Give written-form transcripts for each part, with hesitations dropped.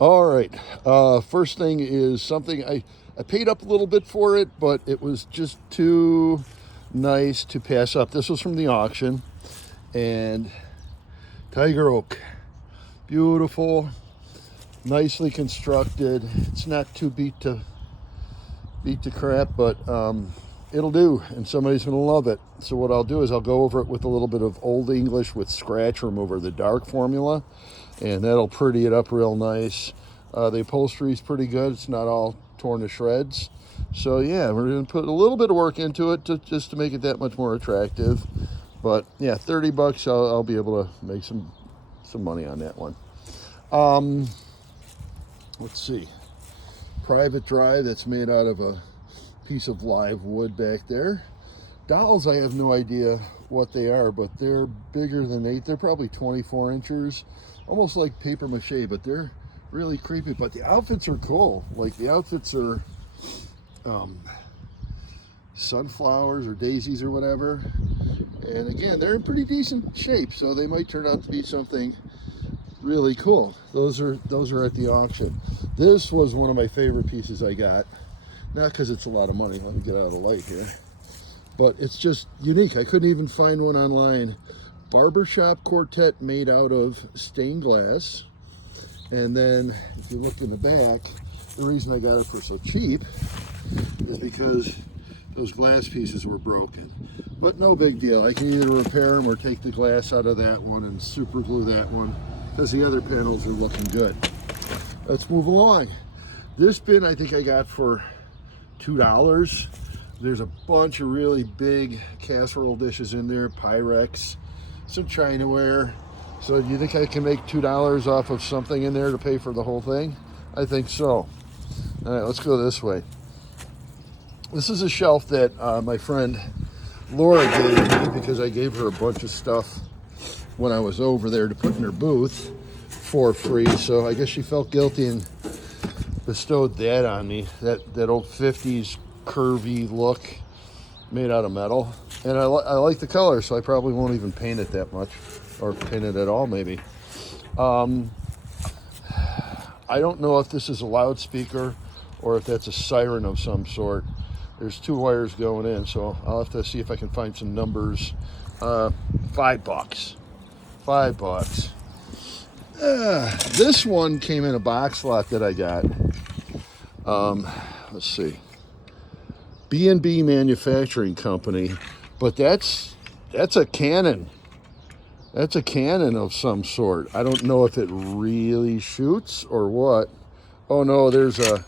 All right. First thing is something I paid up a little bit for it, but it was just too nice to pass up. This was from the auction, and tiger oak, beautiful, nicely constructed. It's not too beat to crap, but it'll do, and somebody's gonna love it. So what I'll do is I'll go over it with a little bit of Old English with scratch remover, the dark formula, and that'll pretty it up real nice. The upholstery is pretty good. It's not all torn to shreds. So yeah, we're gonna put a little bit of work into it just to make it that much more attractive. But yeah, 30 bucks, I'll be able to make some money on that one. Let's see. Private drive that's made out of a piece of live wood back there. Dolls, I have no idea what they are, but they're bigger than 8. They're probably 24 inches, almost like paper mache, but they're really creepy. But the outfits are cool. Like the outfits are sunflowers or daisies or whatever. And again, they're in pretty decent shape, so they might turn out to be something really cool. Those are at the auction. This was one of my favorite pieces I got. Not because it's a lot of money. Let me get out of the light here. But it's just unique. I couldn't even find one online. Barbershop quartet made out of stained glass. And then if you look in the back, the reason I got it for so cheap is because those glass pieces were broken. But no big deal. I can either repair them or take the glass out of that one and super glue that one, because the other panels are looking good. Let's move along. This bin I think I got for $2. There's a bunch of really big casserole dishes in there, Pyrex, some Chinaware. So do you think I can make $2 off of something in there to pay for the whole thing? I think so. All right, let's go this way. This is a shelf that my friend Laura gave me because I gave her a bunch of stuff when I was over there to put in her booth for free. So I guess she felt guilty and bestowed that on me, that old 50s curvy look made out of metal. And I like the color, so I probably won't even paint it that much, or paint it at all maybe. I don't know if this is a loudspeaker or if that's a siren of some sort. There's 2 wires going in, so I'll have to see if I can find some numbers. $5. $5. This one came in a box lot that I got. Let's see. B&B Manufacturing Company, but that's a Canon. That's a Canon of some sort. I don't know if it really shoots or what. Oh no, there's a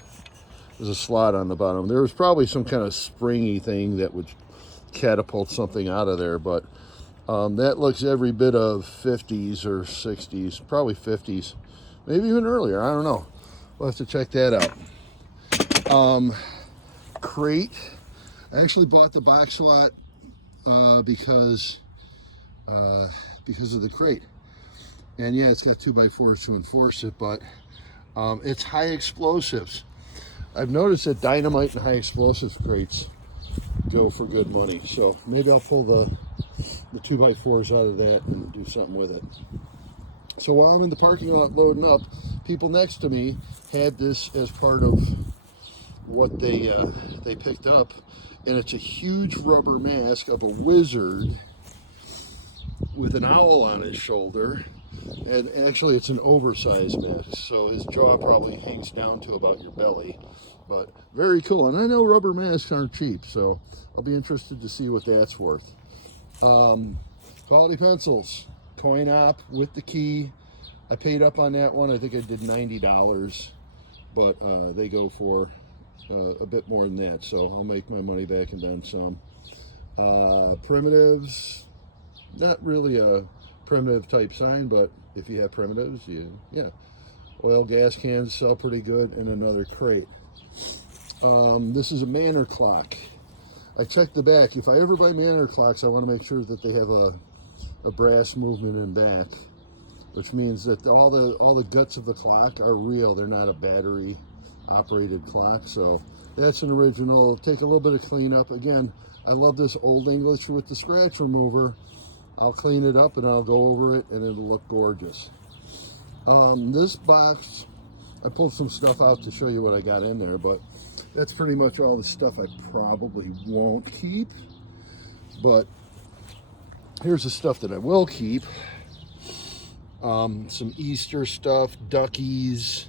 slot on the bottom. There was probably some kind of springy thing that would catapult something out of there, but that looks every bit of 50s or 60s, probably 50s, maybe even earlier. I don't know. We'll have to check that out. Crate. I actually bought the box lot because of the crate. And yeah, it's got 2x4s to enforce it, but it's high explosives. I've noticed that dynamite and high explosives crates go for good money, so maybe I'll pull the 2x4s out of that and do something with it. So while I'm in the parking lot loading up, people next to me had this as part of what they picked up, and it's a huge rubber mask of a wizard with an owl on his shoulder, and actually it's an oversized mask, so his jaw probably hangs down to about your belly, but very cool. And I know rubber masks aren't cheap, so I'll be interested to see what that's worth. Quality pencils, coin op with the key. I paid up on that one. I think I did $90, but they go for a bit more than that, so I'll make my money back and then some. Primitives, not really a primitive type sign, but if you have primitives, yeah. Oil gas cans sell pretty good, and another crate. This is a Manor clock. I checked the back. If I ever buy Manor clocks, I want to make sure that they have a brass movement in back, which means that all the guts of the clock are real. They're not a battery operated clock. So that's an original. Take a little bit of cleanup. Again, I love this Old English with the scratch remover. I'll clean it up and I'll go over it and it'll look gorgeous. This box I pulled some stuff out to show you what I got in there, but that's pretty much all the stuff I probably won't keep. But here's the stuff that I will keep. Some Easter stuff, duckies.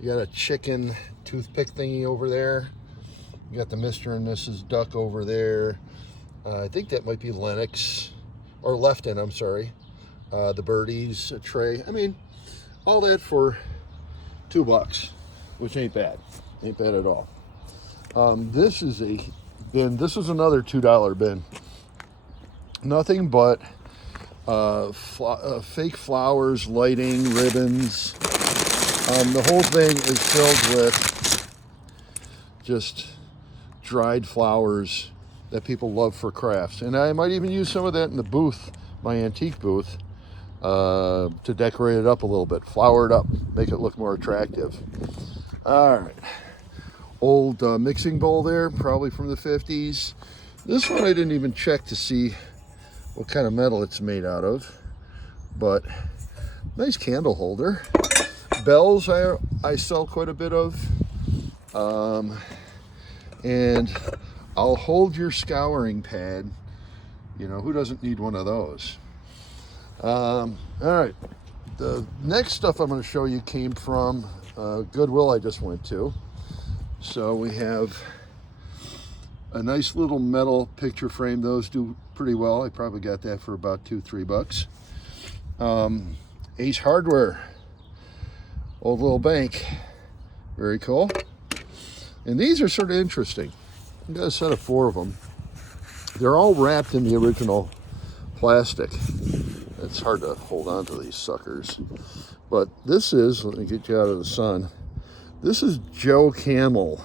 You got a chicken toothpick thingy over there. You got the Mr. and Mrs. Duck over there. I think that might be Lennox, or Lefton, I'm sorry. The birdies tray. I mean, all that for $2, which ain't bad. Ain't bad at all. This is a bin. This is another $2 bin. Nothing but fake flowers, lighting, ribbons. The whole thing is filled with just dried flowers that people love for crafts. And I might even use some of that in the booth, my antique booth, to decorate it up a little bit, flower it up, make it look more attractive. All right, old mixing bowl there, probably from the 50s. This one I didn't even check to see what kind of metal it's made out of, but nice candle holder. Bells I sell quite a bit of, and I'll hold your scouring pad. You know, who doesn't need one of those? All right, the next stuff I'm going to show you came from Goodwill I just went to. So we have a nice little metal picture frame. Those do pretty well. I probably got that for about $2-3. Ace Hardware, old little bank, very cool. And these are sort of interesting. I got a set of 4 of them. They're all wrapped in the original plastic. It's hard to hold on to these suckers. But this is, let me get you out of the sun. This is Joe Camel,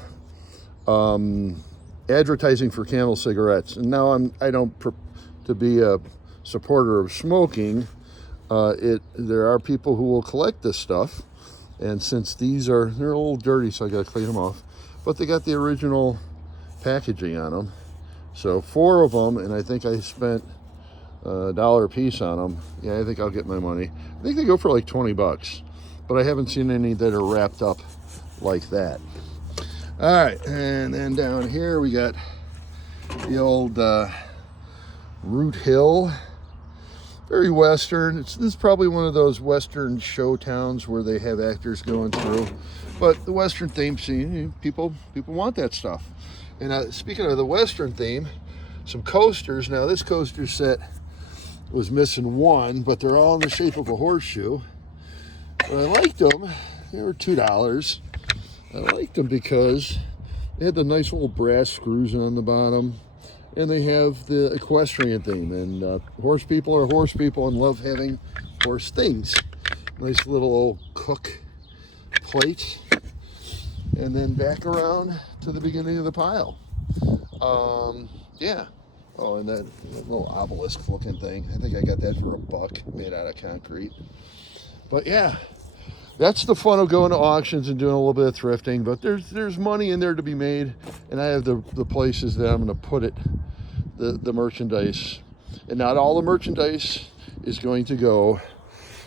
advertising for Camel cigarettes. And now I don't to be a supporter of smoking. There are people who will collect this stuff. And since they're a little dirty, so I got to clean them off. But they got the original packaging on them. So 4 of them, and I think I spent $1 a piece on them. Yeah, I think I'll get my money. I think they go for like $20, but I haven't seen any that are wrapped up like that. All right, and then down here we got the old Root Hill. Very Western. This is probably one of those Western show towns where they have actors going through. But the Western theme scene, people want that stuff. And speaking of the Western theme, some coasters. Now this coaster set was missing one, but they're all in the shape of a horseshoe. But I liked them. They were $2. I liked them because they had the nice little brass screws on the bottom. And they have the equestrian theme, and horse people are horse people and love having horse things. Nice little old Cook plate, and then back around to the beginning of the pile. Yeah. Oh, and that little obelisk looking thing. I think I got that for $1, made out of concrete. But yeah, that's the fun of going to auctions and doing a little bit of thrifting. But there's money in there to be made, and I have the places that I'm going to put it, the merchandise. And not all the merchandise is going to go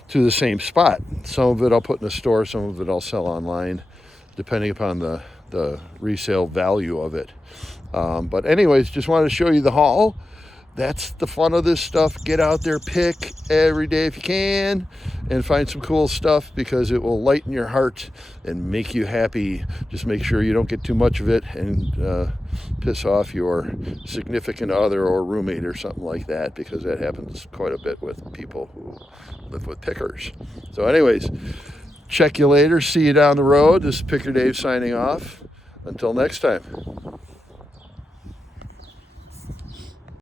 to the same spot. Some of it I'll put in a store, some of it I'll sell online, depending upon the resale value of it. But anyways, just wanted to show you the haul. That's the fun of this stuff. Get out there, pick every day if you can, and find some cool stuff, because it will lighten your heart and make you happy. Just make sure you don't get too much of it and piss off your significant other or roommate or something like that, because that happens quite a bit with people who live with pickers. So anyways, check you later. See you down the road. This is Picker Dave signing off. Until next time.